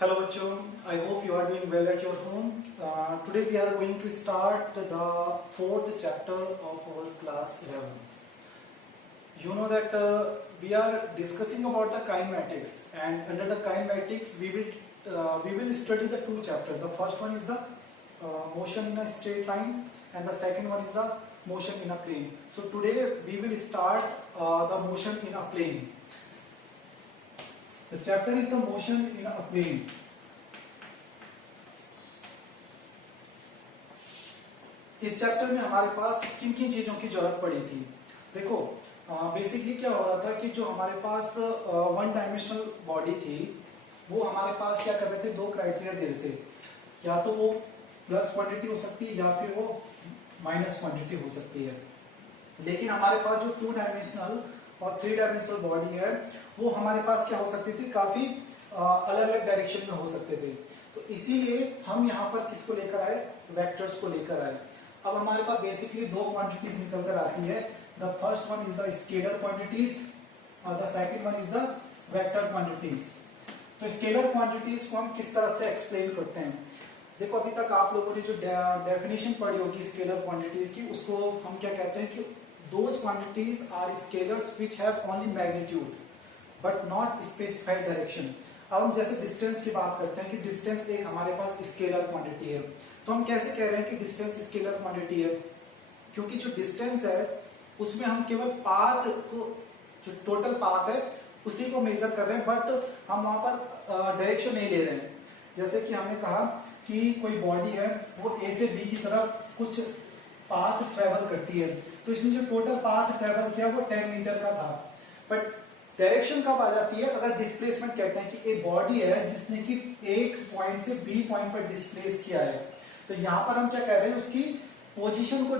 Hello bachcho, I hope you are doing well at your home. Today we are going to start the fourth chapter of our class 11. You know that we are discussing about the kinematics, and under the kinematics we will study the two chapters. The first one is the motion in a straight line, and the second one is the motion in a plane. So today we will start the motion in a plane. The chapter is the motion in a plane. इस chapter में हमारे पास किन किन चीजों की जरूरत पड़ी थी। देखो बेसिकली क्या हो रहा था कि जो हमारे पास वन डायमेंशनल बॉडी थी वो हमारे पास क्या कर रहे थे, दो क्राइटेरिया दे रहे थे, या तो वो प्लस क्वांटिटी हो सकती है या फिर वो माइनस क्वांटिटी हो सकती है। लेकिन हमारे पास जो टू डायमेंशनल और थ्री डायमेंशनल बॉडी है वो हमारे पास क्या हो सकती थी, काफी अलग अलग डायरेक्शन में हो सकते थे। तो इसीलिए हम यहाँ पर किसको लेकर आए, वेक्टर्स को लेकर आए। अब हमारे पास बेसिकली दो क्वांटिटीज निकल कर आती है। The first one is the scalar quantities और the second one is the vector quantities. तो स्केलर क्वांटिटीज को हम किस तरह से एक्सप्लेन करते हैं, देखो अभी तक आप लोगों ने जो डेफिनेशन पढ़ी होगी स्केलर क्वांटिटीज की, उसको हम क्या कहते हैं कि those quantities are scalars which have only magnitude but not specified direction. अब हम जैसे डिस्टेंस की बात करते हैं कि डिस्टेंस एक हमारे पास स्केलर क्वांटिटी है, तो हम कैसे कह रहे हैं कि डिस्टेंस स्केलर क्वांटिटी है, क्योंकि जो डिस्टेंस है उसमें हम केवल पाथ को, जो टोटल पाथ है उसी को मेजर कर रहे हैं, बट हम वहां पर डायरेक्शन नहीं ले रहे हैं। जैसे कि हमने कहा कि कोई बॉडी है वो ए से बी की तरफ कुछ पाथ ट्रेवल करती है, तो इसमें जो टोटल पाथ ट्रेवल किया वो 10 मीटर का था, बट डायरेक्शन कब आ जाती है, अगर डिस्प्लेसमेंट कहते हैं कि एक बॉडी है जिसने कि एक पॉइंट से बी पॉइंट पर डिस्प्लेस किया है, तो यहां पर हम क्या कह रहे हैं, उसकी पोजीशन को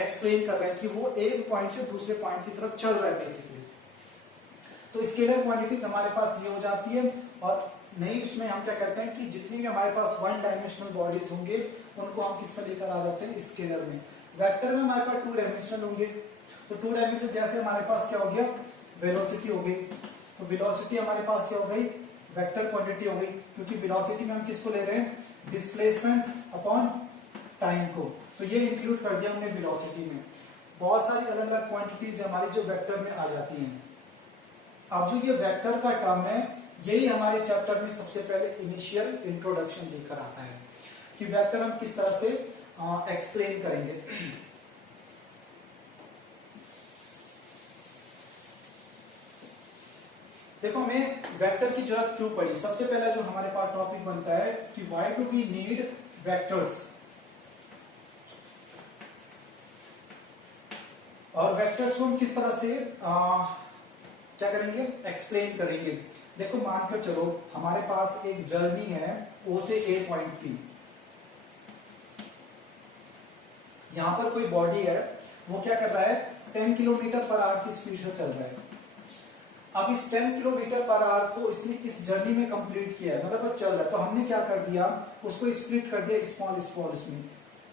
एक्सप्लेन कर रहे हैं कि वो एक पॉइंट से दूसरे पॉइंट की तरफ चल रहा है बेसिकली। तो स्केलर क्वांटिटीज हमारे पास ये हो जाती है। और नहीं, उसमें हम क्या करते हैं कि जितनी भी हमारे पास वन डायमेंशनल बॉडीज होंगे उनको हम किस पर लेकर आ जाते हैं, स्केलर में। वेक्टर में हमारे पास टू डायमेंशनल होंगे, तो टू डायमेंशनल जैसे हमारे पास क्या हो गया, वेलोसिटी हो गई, तो वेलोसिटी हमारे पास क्या हो गई, वेक्टर क्वांटिटी हो गई, क्योंकि वेलोसिटी में हम किसको ले रहे हैं, डिस्प्लेसमेंट अपॉन टाइम को, तो ये इंक्लूड कर दिया हमने वेलोसिटी में। बहुत सारी अलग अलग क्वांटिटीज हमारी जो वेक्टर में आ जाती हैं। अब जो ये वेक्टर का टर्म है यही हमारे चैप्टर में सबसे पहले इनिशियल इंट्रोडक्शन लेकर आता है कि वेक्टर हम किस तरह से एक्सप्लेन करेंगे। देखो हमें वेक्टर की जरूरत क्यों पड़ी, सबसे पहला जो हमारे पास टॉपिक बनता है कि why do we need vectors. और वेक्टर्स को हम किस तरह से क्या करेंगे, एक्सप्लेन करेंगे। देखो मानकर चलो हमारे पास एक जर्नी है ओ से ए पॉइंट पी, यहां पर कोई बॉडी है वो क्या कर रहा है, 10 किलोमीटर पर आवर की स्पीड से चल रहा है। अब इस 10 किलोमीटर पर आवर को इसने इस जर्नी में कंप्लीट किया है, मतलब वो चल रहा है, तो हमने क्या कर दिया, उसको स्प्लिट कर दिया स्मॉल स्मॉल उसमें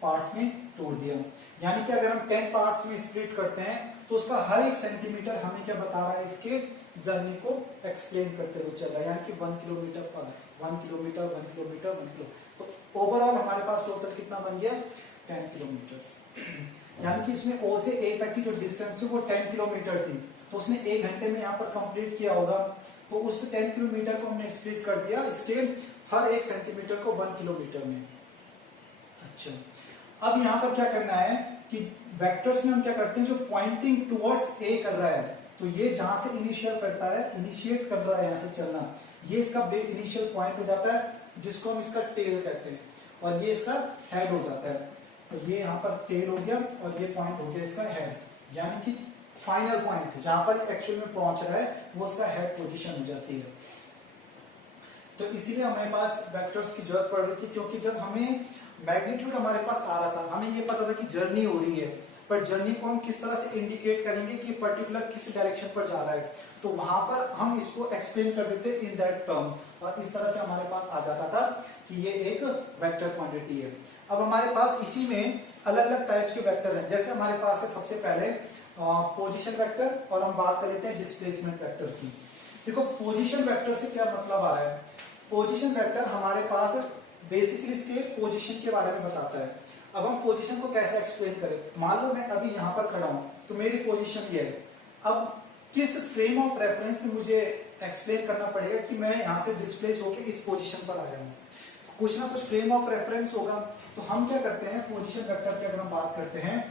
पार्ट्स में तोड़ दिया। यानी कि अगर हम 10 पार्ट्स में स्प्लिट करते हैं तो उसका हर एक सेंटीमीटर हमें क्या बता रहा है, इसके जर्नी को एक्सप्लेन करते हुए चल रहा है। यानी कि 1 किलोमीटर पर 1 किलोमीटर 1 किलोमीटर 1 किलोमीटर, तो ओवरऑल हमारे पास टोटल कितना बन गया, 10 किलोमीटर। यानी कि इसमें ओ से ए तक की जो डिस्टेंस है वो 10 किलोमीटर थी, तो उसने 1 घंटे में यहाँ पर कंप्लीट किया होगा, तो उस 10 किलोमीटर को हमने स्प्लिट कर दिया इसके हर एक सेंटीमीटर को 1 किलोमीटर में। अच्छा, अब यहाँ पर क्या करना है कि वेक्टर्स में हम क्या करते हैं, जो पॉइंटिंग टुवर्ड्स ए कर रहा है, तो ये जहां से इनिशियल करता है, इनिशिएट कर रहा है यहाँ से चलना, ये इसका इनिशियल पॉइंट हो जाता है, जिसको हम इसका टेल कहते हैं, और ये इसका हेड हो जाता है। तो ये यहाँ पर टेल हो गया और ये पॉइंट हो गया इसका हेड, यानी कि फाइनल पॉइंट जहां पर एक्चुअल में पहुंच रहा है वो उसका हेड पोजीशन हो जाती है। तो इसीलिए हमारे पास वेक्टर्स की जरूरत पड़ रही थी, क्योंकि जब हमें मैग्नीट्यूड हमारे पास आ रहा था, हमें ये पता था कि जर्नी हो रही है, पर जर्नी को हम किस तरह से इंडिकेट करेंगे कि पर्टिकुलर किस डायरेक्शन पर जा रहा है, तो वहां पर हम इसको एक्सप्लेन कर देते इन दैट टर्म, और इस तरह से हमारे पास आ जाता था कि ये एक वेक्टर क्वांटिटी है। अब हमारे पास इसी में अलग अलग टाइप्स के वेक्टर हैं, जैसे हमारे पास है सबसे पहले पोजीशन वेक्टर, और हम बात कर लेते हैं डिस्प्लेसमेंट वेक्टर की। देखो पोजीशन वेक्टर से क्या मतलब आ रहा है, पोजीशन वेक्टर हमारे पास बेसिकली इसके पोजीशन के बारे में बताता है। अब हम पोजीशन को कैसे एक्सप्लेन करें? मान लो मैं अभी यहां पर खड़ा हूं तो मेरी पोजीशन ये है। अब किस फ्रेम ऑफ रेफरेंस में मुझे एक्सप्लेन करना पड़ेगा कि मैं यहां से डिस्प्लेस होकर इस पोजीशन पर आया हूं? कुछ ना कुछ फ्रेम ऑफ रेफरेंस होगा। तो हम क्या करते हैं, पोजीशन वेक्टर की अगर हम बात करते हैं,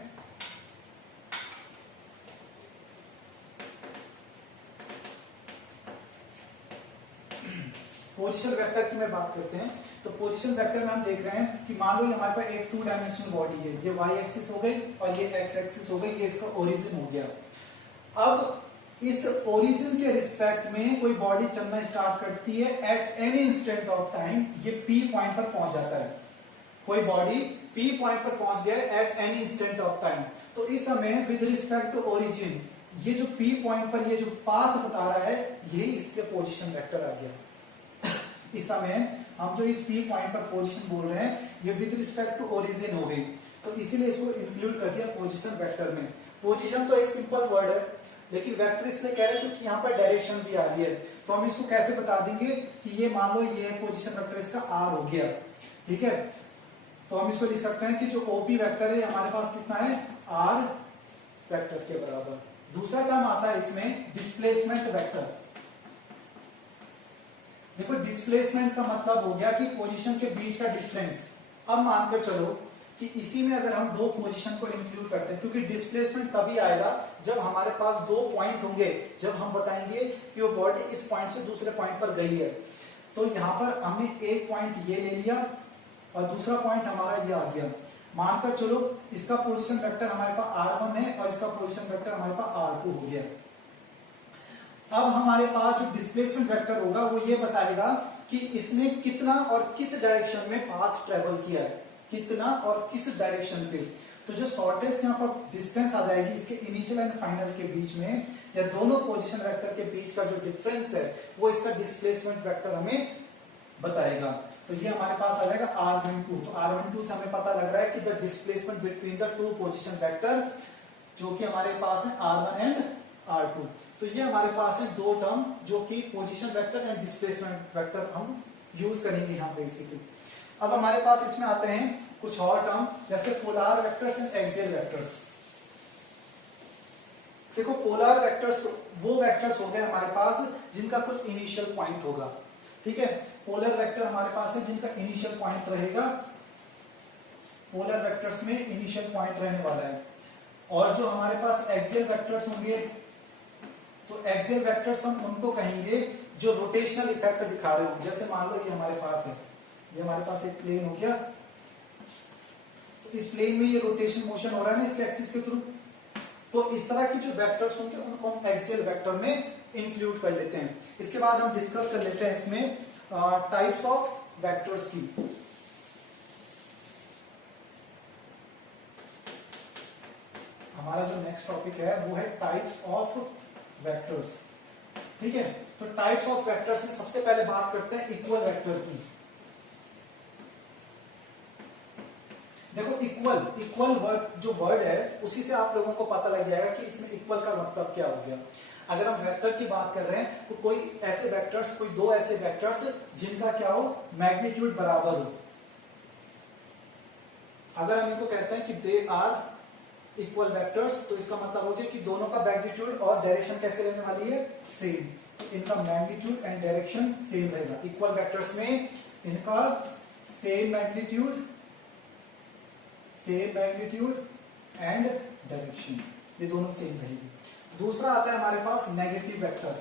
पोजीशन वेक्टर की मैं बात करते हैं तो पोजीशन वेक्टर में हम देख रहे हैं कि मान लो ये हमारे पास एक 2 डायमेंशनल बॉडी है, ये y एक्सिस हो गई और ये x एक्सिस हो गई, ये इसका ओरिजिन हो गया। अब इस ओरिजिन के रिस्पेक्ट में कोई बॉडी चलना स्टार्ट करती है at any instant of time, ये P पॉइंट पर पहुंच जाता है। कोई बॉडी P पॉइंट पर पहुंच गया at any instant of time, तो इस समय विद रिस्पेक्ट टू ओरिजिन ये जो P पॉइंट पर ये जो पाथ बता रहा है, यही इसके पोजीशन वेक्टर आ गया। इस समय हम जो इस P पॉइंट पर पोजीशन बोल रहे हैं, ये विद रिस्पेक्ट टू ओरिजिन हो गई, तो इसीलिए इसको इंक्लूड कर दिया पोजीशन वेक्टर में। पोजीशन तो एक सिंपल वर्ड है, लेकिन वेक्टर इसलिए कह रहे हैं क्योंकि यहाँ पर डायरेक्शन भी आ रही है। तो हम इसको कैसे बता देंगे कि ये मान लो ये पोजीशन वेक्टर इसका R हो गया, ठीक है। तो हम इसको लिख सकते हैं कि जो OP वेक्टर है हमारे पास कितना है, R वेक्टर के बराबर। दूसरा टर्म आता है इसमें डिस्प्लेसमेंट वेक्टर। देखो डिस्प्लेसमेंट का मतलब हो गया कि पोजीशन के बीच का डिस्टेंस। अब मानकर चलो कि इसी में अगर हम दो पोजीशन को इंक्लूड करते हैं, क्योंकि डिस्प्लेसमेंट तभी आएगा जब हमारे पास दो पॉइंट होंगे, जब हम बताएंगे कि वो बॉडी इस पॉइंट से दूसरे पॉइंट पर गई है। तो यहां पर हमने एक पॉइंट ये ले लिया और दूसरा पॉइंट हमारा ये आ गया। मानकर चलो इसका पोजीशन वेक्टर हमारे पास R1 है और इसका पोजीशन वेक्टर हमारे पास R2 हो गया। अब हमारे पास जो डिस्प्लेसमेंट वेक्टर होगा वो ये बताएगा कि इसने कितना और किस डायरेक्शन में पाथ ट्रेवल किया है, कितना और किस डायरेक्शन पे। तो जो शॉर्टेस्ट यहाँ पर डिस्टेंस आ जाएगी इसके इनिशियल एंड फाइनल के बीच में, या दोनों पोजीशन वेक्टर के बीच का जो डिफरेंस है, वो इसका डिस्प्लेसमेंट वेक्टर हमें बताएगा। तो ये हमारे पास आ जाएगा R12। तो R12 से हमें पता लग रहा है कि the displacement between the two position vector, जो कि हमारे पास है R1 एंड R2। तो ये हमारे पास है दो टर्म जो कि position vector and displacement vector हम यूज करेंगे यहाँ बेसिकली। अब हमारे पास इसमें आते हैं कुछ और टर्म, जैसे polar vectors and axial vectors. देखो पोलार वेक्टर्स वो वेक्टर्स हो गए हमारे पास जिनका कुछ इनिशियल पॉइंट होगा, ठीक है। पोलर वेक्टर हमारे पास है जिनका इनिशियल पॉइंट रहेगा, पोलर वेक्टर्स में इनिशियल पॉइंट रहने वाला है। और जो हमारे पास एक्सियल वेक्टर्स होंगे, तो एक्सियल वेक्टर्स हम उनको कहेंगे जो रोटेशनल इफेक्ट दिखा रहे हो। जैसे मान लो ये हमारे पास है, ये हमारे पास एक प्लेन हो गया, तो इस प्लेन में ये रोटेशन मोशन हो रहा है ना इसके एक्सिस के थ्रू। तो इस तरह की जो वेक्टर्स होंगे उनको हम एक्सियल वेक्टर में इंक्लूड कर लेते हैं। इसके बाद हम डिस्कस कर लेते हैं इसमें टाइप्स ऑफ वेक्टर्स की। हमारा जो नेक्स्ट टॉपिक है वो है टाइप्स ऑफ वेक्टर्स, ठीक है। तो टाइप्स ऑफ वेक्टर्स में सबसे पहले बात करते हैं इक्वल वेक्टर की। देखो इक्वल वर्ड जो वर्ड है उसी से आप लोगों को पता लग जाएगा कि इसमें इक्वल का मतलब क्या हो गया। अगर हम वेक्टर की बात कर रहे हैं तो कोई ऐसे वेक्टर्स, कोई दो ऐसे वेक्टर्स जिनका क्या हो, मैग्नीट्यूड बराबर हो। अगर हम इनको कहते हैं कि दे आर इक्वल वेक्टर्स, तो इसका मतलब हो गया कि दोनों का मैग्नीट्यूड और डायरेक्शन कैसे रहने वाली है, सेम। तो इनका मैग्नीट्यूड एंड डायरेक्शन सेम रहेगा। इक्वल वेक्टर्स में इनका सेम मैग्नीट्यूड एंड डायरेक्शन, ये दोनों सेम रहेगी। दूसरा आता है हमारे पास नेगेटिव वेक्टर।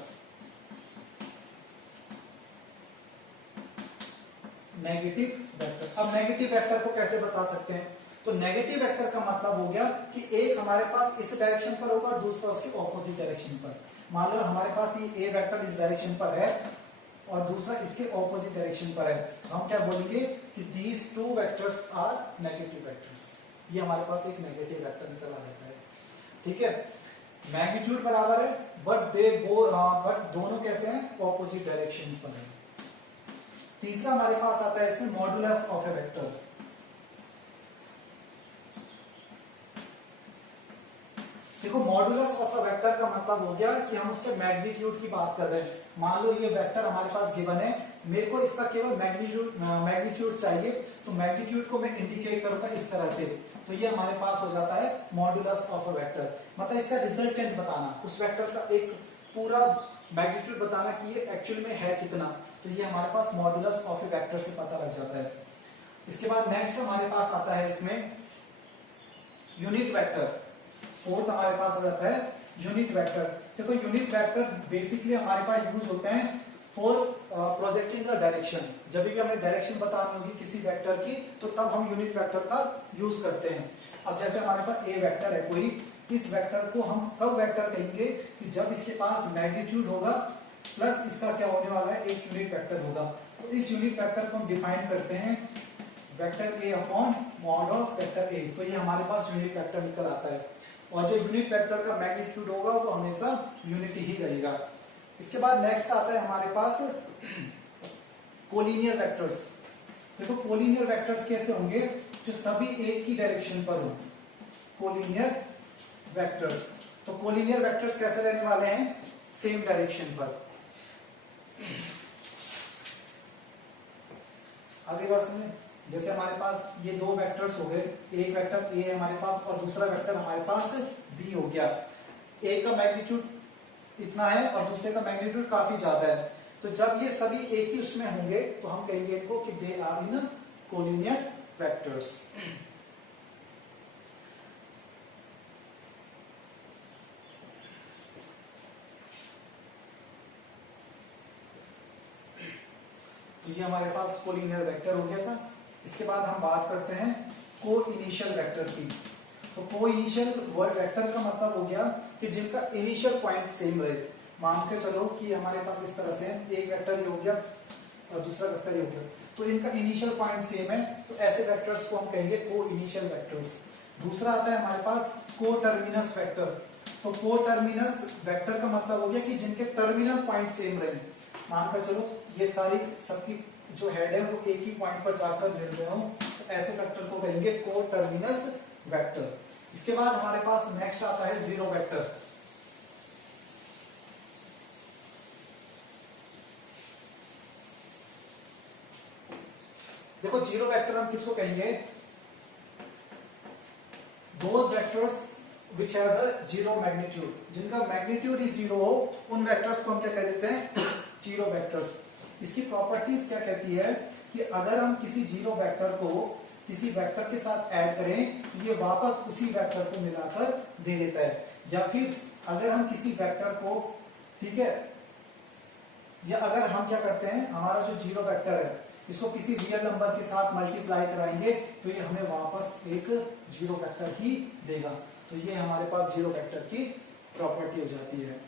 अब नेगेटिव वेक्टर को कैसे बता सकते हैं? तो नेगेटिव वेक्टर का मतलब हो गया कि एक हमारे पास इस डायरेक्शन पर होगा और दूसरा उसके ऑपोजिट डायरेक्शन पर। मान लो हमारे पास ये ए वेक्टर इस डायरेक्शन पर है और दूसरा इसके ऑपोजिट डायरेक्शन पर है, तो हम क्या बोलेंगे कि these two vectors are negative vectors. ये हमारे पास एक नेगेटिव वेक्टर निकल आ जाता है, ठीक है। मैग्नीट्यूड बराबर है बट दोनों कैसे हैं, ऑपोजिट डायरेक्शन पर है। तीसरा हमारे पास आता है इसमें मॉडुलस ऑफ ए वेक्टर। देखो मॉडुलस ऑफ अ वेक्टर का मतलब हो गया कि हम उसके मैग्नीट्यूड की बात कर रहे हैं। मान लो ये वेक्टर हमारे पास गिवन है मेरे को इसका केवल मैग्नीट्यूड चाहिए, तो मैग्नीट्यूड को मैं इंडिकेट करूंगा इस तरह से, तो ये हमारे पास हो जाता है मॉड्यूलस ऑफ अ वेक्टर, मतलब इसका रिजल्टेंट बताना, उस वेक्टर का एक पूरा मैग्नीट्यूड बताना कि ये एक्चुअल में है कितना, तो ये हमारे पास मॉड्यूलस ऑफ ए वेक्टर से पता लग जाता है। इसके बाद नेक्स्ट हमारे पास आता है इसमें यूनिट वेक्टर, फोर्थ हमारे पास आ जाता है यूनिट वेक्टर। देखो यूनिट वेक्टर बेसिकली हमारे पास यूज होते हैं फॉर प्रोजेक्टिंग द डायरेक्शन, जब भी हमें डायरेक्शन बतानी होगी किसी वेक्टर की तो तब हम यूनिट वेक्टर का यूज करते हैं। अब जैसे हमारे पास ए वेक्टर है कोई, इस वेक्टर को हम कब वेक्टर कहेंगे कि जब इसके पास मैग्नीट्यूड होगा प्लस इसका क्या होने वाला है, एक यूनिट वेक्टर होगा। तो इस यूनिट वेक्टर को हम डिफाइन करते हैं vector A upon mod of vector A, तो ये हमारे पास यूनिट वेक्टर निकल आता है, और जो यूनिट वेक्टर का मैग्नीट्यूड होगा वो हमेशा यूनिट ही रहेगा। इसके बाद नेक्स्ट आता है हमारे पास कोलिनियर वेक्टर्स। देखो कोलिनियर वेक्टर्स कैसे होंगे, जो सभी एक ही डायरेक्शन पर हो, कोलिनियर वेक्टर्स। तो कोलिनियर वेक्टर्स कैसे रहने वाले हैं, सेम डायरेक्शन पर। आगे बात सुनिए, जैसे हमारे पास ये दो वेक्टर्स हो गए, एक वेक्टर ए है हमारे पास और दूसरा वेक्टर हमारे पास बी हो गया। ए का मैग्नीट्यूड इतना है और दूसरे का मैग्नीट्यूड काफी ज्यादा है, तो जब ये सभी एक ही उसमें होंगे तो हम कहेंगे इनको कि they are in collinear vectors. तो ये हमारे पास कोलिनियर वेक्टर हो गया था। इसके बाद हम बात करते हैं को इनिशियल वेक्टर की। तो को इनिशियल वेक्टर का मतलब हो गया कि जिनका इनिशियल पॉइंट सेम रहे। मान के चलो कि हमारे पास इस तरह से एक वेक्टर ही हो गया और दूसरा वेक्टर ही हो गया, तो इनका इनिशियल पॉइंट सेम है, तो ऐसे वेक्टर्स को हम कहेंगे को इनिशियल वेक्टर्स। दूसरा आता है हमारे पास को टर्मिनस वेक्टर। तो को टर्मिनस वेक्टर का मतलब हो गया कि जिनके टर्मिनल पॉइंट सेम रहे। मान कर चलो ये सारी सबकी जो हेड है वो एक ही पॉइंट पर जाकर मिल रहे हो, तो ऐसे वेक्टर को कहेंगे को टर्मिनस वेक्टर। इसके बाद हमारे पास नेक्स्ट आता है जीरो वेक्टर। देखो जीरो वेक्टर हम किसको कहेंगे, those vectors which has a zero magnitude, जिनका मैग्नीट्यूड ही जीरो हो उन वेक्टर्स को हम क्या कह देते हैं, जीरो वेक्टर्स। इसकी प्रॉपर्टीज क्या कहती है कि अगर हम किसी जीरो वेक्टर को किसी वेक्टर के साथ ऐड करें तो ये वापस उसी वेक्टर को मिलाकर दे देता है, या फिर अगर हम किसी वेक्टर को, ठीक है, या अगर हम क्या करते हैं, हमारा जो जीरो वेक्टर है इसको किसी रियल नंबर के साथ मल्टीप्लाई कराएंगे तो ये हमें वापस एक जीरो वेक्टर ही देगा। तो ये हमारे पास जीरो वेक्टर की प्रॉपर्टी हो जाती है।